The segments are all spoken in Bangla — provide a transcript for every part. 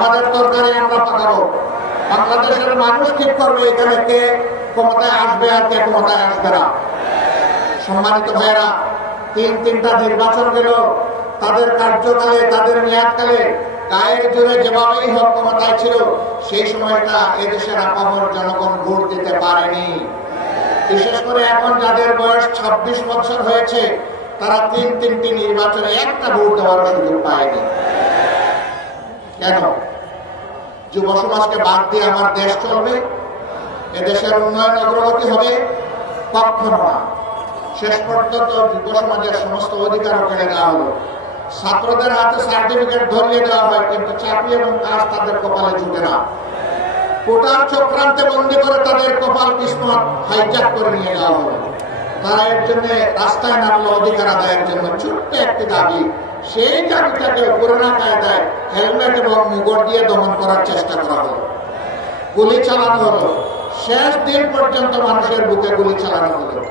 আমাদের তরকারি আমরা পাকাবো। বাংলাদেশের মানুষ ঠিক করবে এখানে কে ক্ষমতায় আসবে আর কে ক্ষমতায় আসবে না। সম্মানিত ভাইয়েরা, তিনটা নির্বাচন গেল, তাদের কার্যকালে, তাদের মেয়াদকালে গায়ের জোরে যেভাবেই হোক ক্ষমতায় ছিল, সেই সময়টা এদেশের আপামর জনগণ ভোট দিতে পারেনি। বিশেষ করে এখন যাদের বয়স 26 বছর হয়েছে, তারা তিনটি নির্বাচনে একটা ভোট দেওয়ার সুযোগ পায়নি। কেন? যুব সমাজকে বাদ দিয়ে আমার দেশ চলবে? এদেশের উন্নয়ন অগ্রগতি হবে? কখনো না। শেষ পর্যন্ত যুব সমাজের সমস্ত অধিকার কেড়ে দেওয়া হলো। ছাত্রদের হাতে সার্টিফিকেট ধরিয়ে দেওয়া হয়, কিন্তু চাকরি এবং কাজ তাদের কপালে জুটে না। কোটার চক্রান্তে বন্দী করে তাদের কপাল কিসমত হাইজ্যাক করে নিয়ে যাওয়া হলো। তারা এর জন্য রাস্তায় নামলো অধিকার আদায়ের জন্য। ছোট্ট একটি দাবি, সেই দাবিটাকে পুরোনা কায়দায় হেলমেট এবং মুগর দিয়ে দমন করার চেষ্টা করা হলো। গুলি চালানো হলো, শেষ দিন পর্যন্ত মানুষের বুকে গুলি চালানো হলো।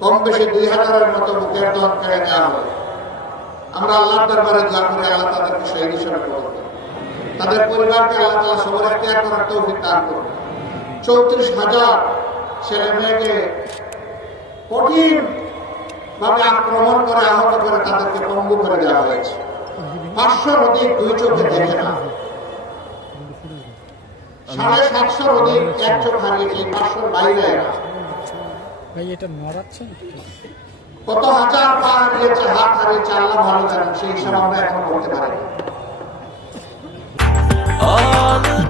কম বেশি 2000-এর মতো বুকের দম কেড়ে নেওয়া হলো। আমরা আল্লাহর দরবারে দোয়া করি আল্লাহ তাদেরকে শহীদ হিসেবে কবুল করুন, তাদের পরিবারকে আল্লাহ তাআলা সবর ইখতিয়ার করার তৌফিক দান করুন। 34,000 ছেলে মেয়েকে কঠিন ভাবে আক্রমণ করে, আহত করে, তাদেরকে পঙ্গু করে দেওয়া হয়েছে। 500-র অধিক দুই চোখে দেখে না, 750-র অধিক এক চোখ হারিয়েছে। 500-র বাইরে কত হাজার পা হারিয়েছে, হাত হারিয়েছে, আল্লাহ ভালো জানেন। সেই হিসাব আমরা এখন করতে পারি।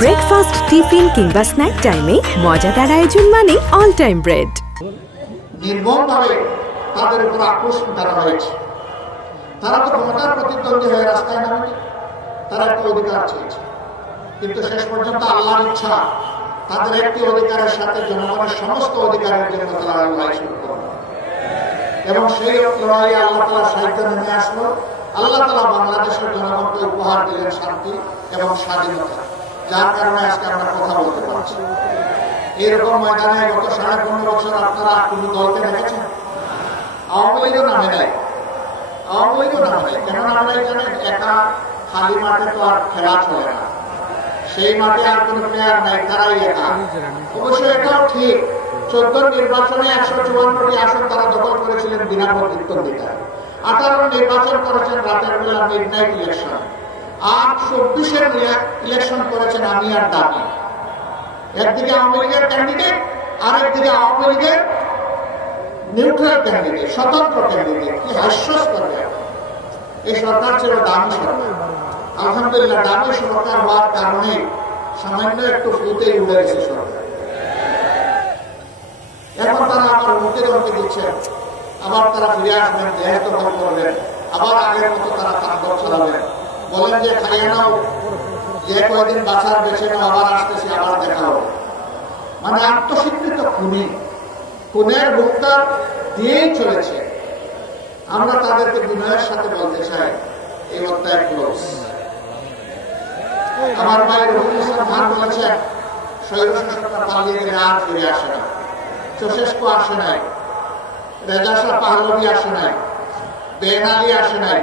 ব্রেকফাস্ট, টিফিন কিংবা স্ন্যাক টাইমে মজাদার আয়োজন মানে অল টাইম ব্রেড। নির্মমভাবে তাদের উপর আক্রোশ করা হয়েছে। তারা তো ক্ষমতার প্রতিদ্বন্দ্বী হয়ে রাস্তায় নামেনি, তারা একটা অধিকার চেয়েছে। কিন্তু শেষ পর্যন্ত আল্লাহর ইচ্ছা, তাদের একটি অধিকারের সাথে জনগণের সমস্ত অধিকারের জন্য তারা লড়াই শুরু করবে। এবং সেই লড়াইয়ে আল্লাহ তাআলা সাহিত্য নেমে আসলো। আল্লাহ তাআলা বাংলাদেশের জনগণকে উপহার দিলেন শান্তি এবং স্বাধীনতা, যার কারণে আজকে আমরা কথা বলতে পারছি। এরকম ময়দানে গত 15.5 বছর আপনারা কোন দলকে দেখেছেন? আওয়ামী লীগও নামে নাই। আওয়ামী লীগও নামে নাই। কেন নামে নাই জানেন? একা খালি মাঠে তো আর খেলা চলে না, সেই মাঠে আর কোন প্লেয়ার নাই, তারাই একা। অবশ্যই এটাও ঠিক, 14 নির্বাচনে 154টি আসন তারা দখল করেছিলেন বিনা প্রতিদ্বন্দ্বিতায়। 18 নির্বাচন করেছেন রাতের বেলা, মিডনাইট ইলেকশন। আর 24-এর ইলেকশন করেছেন আমি আর দামি। একদিকে আওয়ামী লীগের ক্যান্ডিডেট, আর একদিকে আওয়ামী লীগের নিউট্রাল ক্যান্ডিডেট, স্বতন্ত্র ক্যান্ডিডেট। কি হাস্যস্কর! এই সরকার ছিল দামি সরকার। আলহামদুলিল্লাহ, দামি সরকার হওয়ার কারণে সামান্য একটু ফ্লুতেই উঠে গেছে সরকার। এখন তারা আবার মুখে ধমকে দিচ্ছেন, আবার তারা ফিরে আসবেন, দেহ দখল করবেন, আবার আগের মতো তারা তাণ্ডব চালাবেন। বলেন যে খাইয়ে নাও, যে কয়দিন বাঁচার বেছে নাও, আবার আসতেছি, আবার দেখা হবে। মানে আত্মস্বীকৃত খুনি, খুনের ভুক্তার দিয়েই চলেছে। আমরা তাদেরকে বিনয়ের সাথে বলতে চাই, এই অধ্যায় ক্লোজ। আমার ভাই রহিম ইসলাম খান বলেছেন, স্বৈরশাসকরা পালিয়ে গেলে আর ফিরে আসে না। চৌশেস্কু আসে নাই, রেজা শাহ পাহলভি আসে নাই, বেন আলী আসে নাই,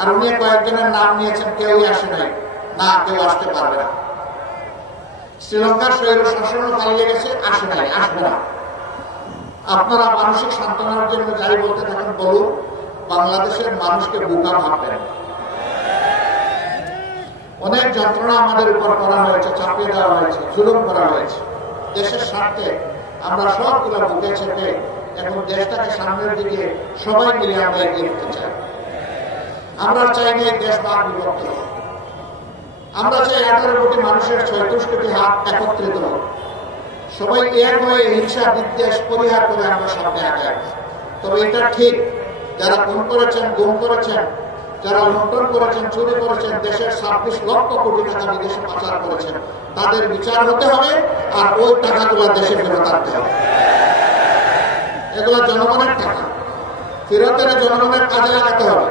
আর উনি কয়েকজনের নাম নিয়েছেন, কেউই আসে নাই। না, কেউ আসতে পারবে না। শ্রীলঙ্কার স্বৈর শাসনও পালিয়ে গেছে, আসে নাই, আসবে না। আপনারা মানসিক সান্ত্বনার জন্য যাই বলতে থাকেন বলুন, বাংলাদেশের মানুষকে বোকা ভাববেন। অনেক যন্ত্রণা আমাদের উপর করা হয়েছে, চাপিয়ে দেওয়া হয়েছে, জুলুম করা হয়েছে। দেশের স্বার্থে আমরা সবগুলো বুকে চেপে এখন দেশটাকে সামনের দিকে সবাই মিলে আমরা এগিয়ে নিতে চাই। আমরা চাই না এই দেশ ভাগ বিভক্ত হোক। আমরা চাই 18 কোটি মানুষের 34 কোটি হাত একত্রিত হোক। সবাই এক হয়ে হিংসা বিদ্বেষ পরিহার করে আমরা সামনে আগাই। তবে এটা ঠিক, যারা খুন করেছেন, গুম করেছেন, যারা লুণ্ঠন করেছেন, চুরি করেছেন, দেশের 26 লক্ষ কোটি টাকা বিদেশে পাচার করেছেন, তাদের বিচার হতে হবে। আর ওই টাকাগুলো দেশে ফেরত আনতে হবে। এগুলো জনগণের টাকা, ফেরত এনে জনগণের কাজে লাগাতে হবে।